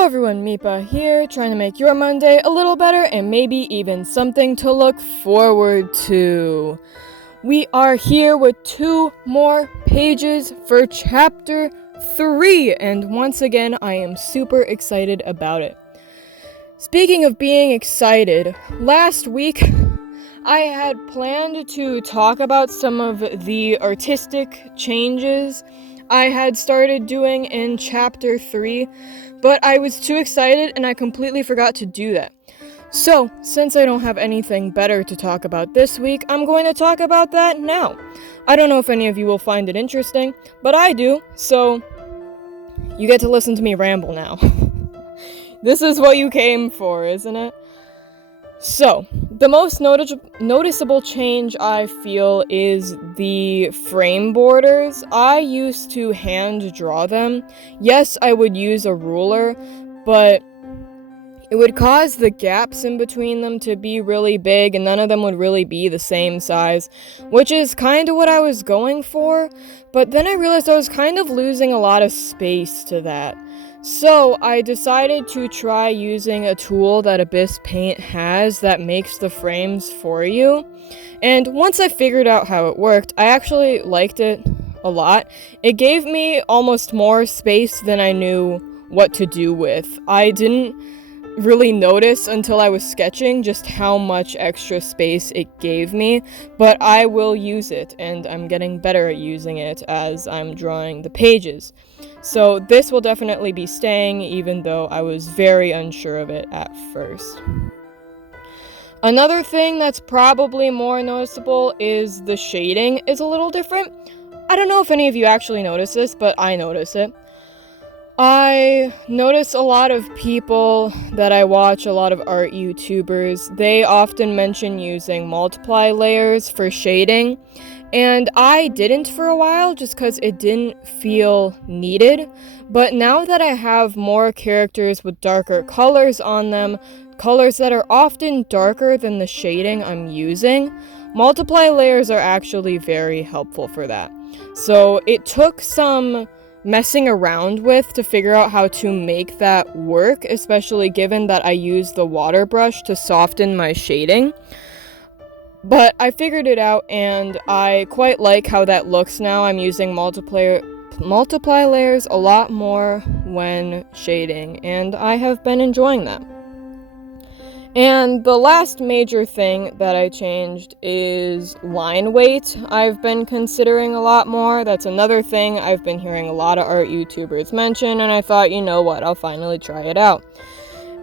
Hello everyone, Mipa here, trying to make your Monday a little better and maybe even something to look forward to. We are here with 2 more pages for chapter 3, and once again, I am super excited about it. Speaking of being excited, last week, I had planned to talk about some of the artistic changes I had started doing in chapter 3, but I was too excited and I completely forgot to do that. So, since I don't have anything better to talk about this week, I'm going to talk about that now. I don't know if any of you will find it interesting, but I do, so you get to listen to me ramble now. This is what you came for, isn't it? So, the most noticeable change I feel is the frame borders. I used to hand draw them. Yes, I would use a ruler, but it would cause the gaps in between them to be really big, and none of them would really be the same size, which is kind of what I was going for, but then I realized I was kind of losing a lot of space to that. So, I decided to try using a tool that Speedpaint has that makes the frames for you. And once I figured out how it worked, I actually liked it a lot. It gave me almost more space than I knew what to do with. I didn't really notice until I was sketching just how much extra space it gave me, but I will use it, and I'm getting better at using it as I'm drawing the pages. So this will definitely be staying, even though I was very unsure of it at first. Another thing that's probably more noticeable is the shading is a little different. I don't know if any of you actually notice this, but I notice it. I notice a lot of people that I watch, a lot of art YouTubers, they often mention using multiply layers for shading, and I didn't for a while just because it didn't feel needed, but now that I have more characters with darker colors on them, colors that are often darker than the shading I'm using, multiply layers are actually very helpful for that. So it took some messing around with to figure out how to make that work, especially given that I use the water brush to soften my shading. But I figured it out, and I quite like how that looks now. I'm using multiply layers a lot more when shading, and I have been enjoying that. And the last major thing that I changed is line weight. I've been considering a lot more. That's another thing I've been hearing a lot of art YouTubers mention, and I thought, you know what, I'll finally try it out.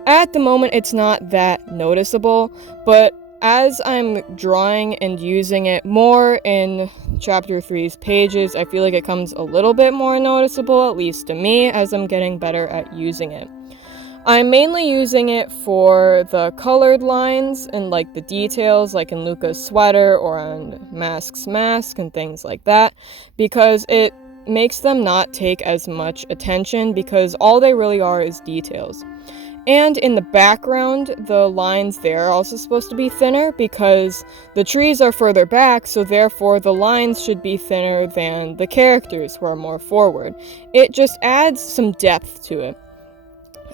At the moment, it's not that noticeable, but as I'm drawing and using it more in Chapter 3's pages, I feel like it comes a little bit more noticeable, at least to me, as I'm getting better at using it. I'm mainly using it for the colored lines and like the details, like in Luca's sweater or on Mask's mask and things like that, because it makes them not take as much attention because all they really are is details. And in the background, the lines there are also supposed to be thinner because the trees are further back, so therefore the lines should be thinner than the characters who are more forward. It just adds some depth to it.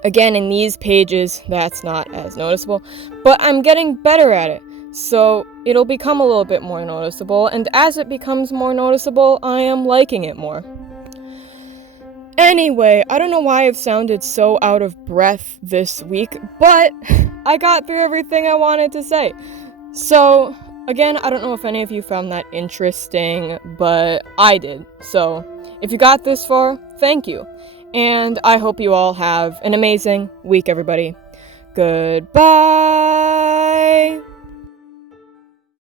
Again, in these pages, that's not as noticeable, but I'm getting better at it, so it'll become a little bit more noticeable, and as it becomes more noticeable, I am liking it more. Anyway, I don't know why I've sounded so out of breath this week, but I got through everything I wanted to say. So, again, I don't know if any of you found that interesting, but I did. So, if you got this far, thank you. And I hope you all have an amazing week, everybody. Goodbye!